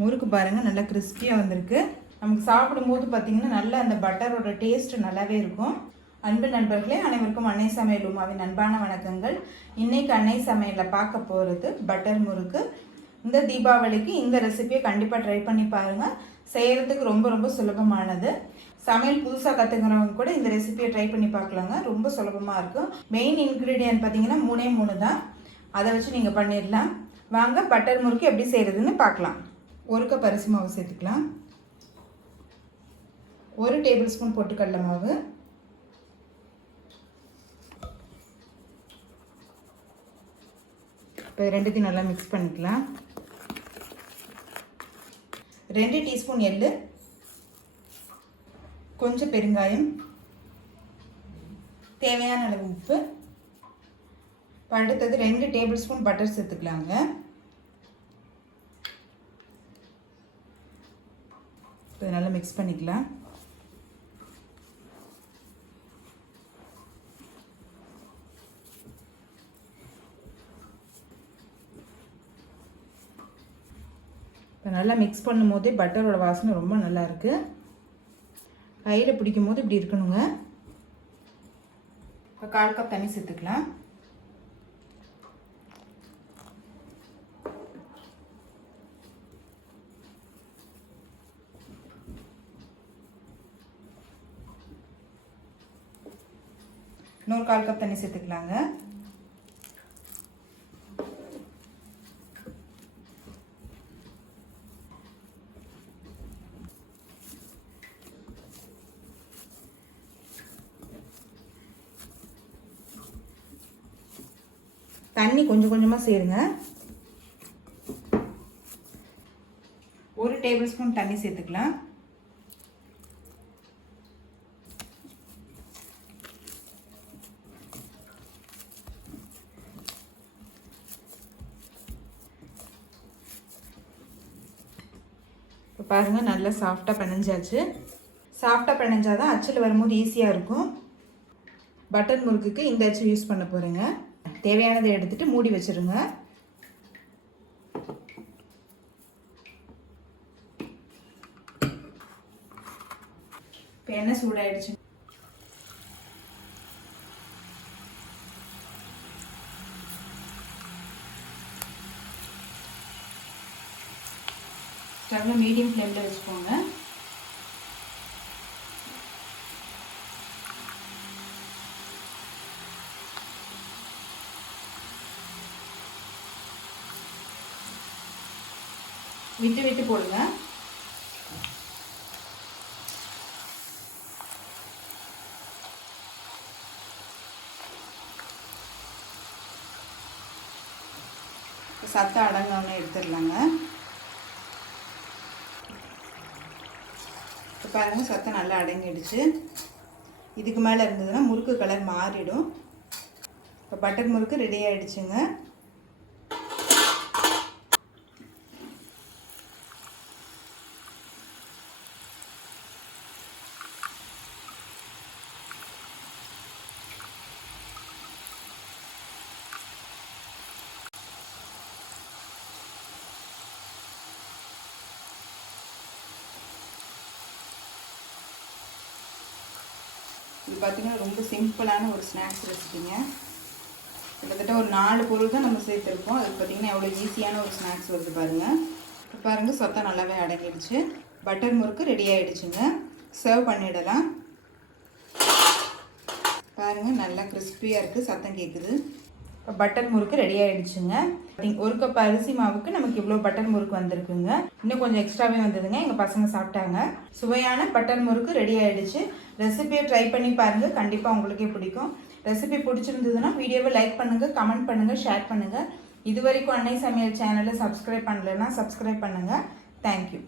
முறுக்கு பாருங்கள் நல்லா கிறிஸ்பியாக வந்திருக்கு. நமக்கு சாப்பிடும்போது பார்த்திங்கன்னா நல்லா அந்த பட்டரோட டேஸ்ட்டு நல்லாவே இருக்கும். அன்பு நண்பர்களே, அனைவருக்கும் அன்னை சமையல் உமாவின் அன்பான வணக்கங்கள். இன்றைக்கி அன்னை சமையலில் பார்க்க போகிறது பட்டர் முறுக்கு. இந்த தீபாவளிக்கு இந்த ரெசிபியை கண்டிப்பாக ட்ரை பண்ணி பாருங்கள். செய்கிறதுக்கு ரொம்ப ரொம்ப சுலபமானது. சமையல் புதுசாக கற்றுக்கிறவங்க கூட இந்த ரெசிபியை ட்ரை பண்ணி பார்க்கலாங்க. ரொம்ப சுலபமாக இருக்கும். மெயின் இன்க்ரீடியன்ட் பார்த்திங்கன்னா 3 தான். அதை வச்சு நீங்கள் பண்ணிடலாம். வாங்க பட்டர் முறுக்கு எப்படி செய்கிறதுன்னு பார்க்கலாம். 1 கப் அரிசி மாவு சேர்த்துக்கலாம். 1 டேபிள் ஸ்பூன் பொட்டுக்கடலை மாவு, இப்போ ரெண்டுத்தையும் நல்லா மிக்ஸ் பண்ணிக்கலாம். 2 டீஸ்பூன் எள்ளு, கொஞ்சம் பெருங்காயம், தேவையான அளவு உப்பு, அடுத்தது 2 டேபிள் ஸ்பூன் பட்டர் சேர்த்துக்கலாங்க. இப்போ நல்லா மிக்ஸ் பண்ணிக்கலாம். இப்போ நல்லா மிக்ஸ் பண்ணும் போதே பட்டரோட வாசனை ரொம்ப நல்லா இருக்குது. கையில் பிடிக்கும் போது இப்படி இருக்கணுங்க. இப்போ 1/4 கப் தண்ணி சேர்த்துக்கலாம். இன்னொரு 1/4 கப் தண்ணி சேர்த்துக்கலாங்க. தண்ணி கொஞ்சம் கொஞ்சமாக சேருங்க. 1 டேபிள் ஸ்பூன் தண்ணி சேர்த்துக்கலாம். இப்போ பாருங்கள் நல்லா சாஃப்டாக பிணைஞ்சாச்சு. சாஃப்டாக பிணைஞ்சாதான் அச்சில் வரும்போது ஈஸியாக இருக்கும். பட்டர் முறுக்குக்கு இந்த அச்சு யூஸ் பண்ண போகிறேங்க. தேவையானதை எடுத்துகிட்டு மூடி வச்சுருங்க. இப்போ எண்ணெய் சூடாயிடுச்சு. ஸ்டவ்வில் மீடியம் ஃப்ளேமில் வச்சுக்கோங்க. விட்டு விட்டு போடுங்க. சத்தம் அடங்காமல் எடுத்துடலாங்க. இப்போ பாருங்கள் சத்தம் நல்லா அடங்கிடுச்சு. இதுக்கு மேலே இருந்ததுன்னா முறுக்கு கலர் மாறிடும். இப்போ பட்டர் முறுக்கு ரெடி ஆகிடுச்சுங்க. இது பார்த்திங்கன்னா ரொம்ப சிம்பிளான ஒரு ஸ்நாக்ஸ் ரெசிபிங்க. கிட்டத்தட்ட ஒரு 4 பொருள் தான் நம்ம சேர்த்துருக்கோம். அது பார்த்திங்கன்னா எவ்வளோ ஈஸியான ஒரு ஸ்நாக்ஸ் வருது பாருங்கள். இப்போ பாருங்கள் சத்தம் நல்லாவே அடங்கிடுச்சு. பட்டர் முறுக்கு ரெடி ஆகிடுச்சுங்க. சர்வ் பண்ணிடலாம். பாருங்கள் நல்லா கிறிஸ்பியாக இருக்குது, சத்தம் கேட்குது. இப்போ பட்டர் முறுக்கு ரெடி ஆகிடுச்சுங்க. 1 கப் அரிசி மாவுக்கு நமக்கு இவ்வளோ பட்டர் முறுக்கு வந்திருக்குங்க. இன்னும் கொஞ்சம் எக்ஸ்ட்ராவே வந்ததுங்க. எங்கள் பசங்க சாப்பிட்டாங்க. சுவையான பட்டர் முறுக்கு ரெடி ஆகிடுச்சு. ரெசிபியை ட்ரை பண்ணி பாருங்கள். கண்டிப்பாக உங்களுக்கே பிடிக்கும். ரெசிபி பிடிச்சிருந்ததுன்னா வீடியோவை லைக் பண்ணுங்கள், கமெண்ட் பண்ணுங்கள், ஷேர் பண்ணுங்கள். இது வரைக்கும் அன்னை சமையல் சேனலை சப்ஸ்கிரைப் பண்ணலைன்னா சப்ஸ்கிரைப் பண்ணுங்கள். தேங்க்யூ.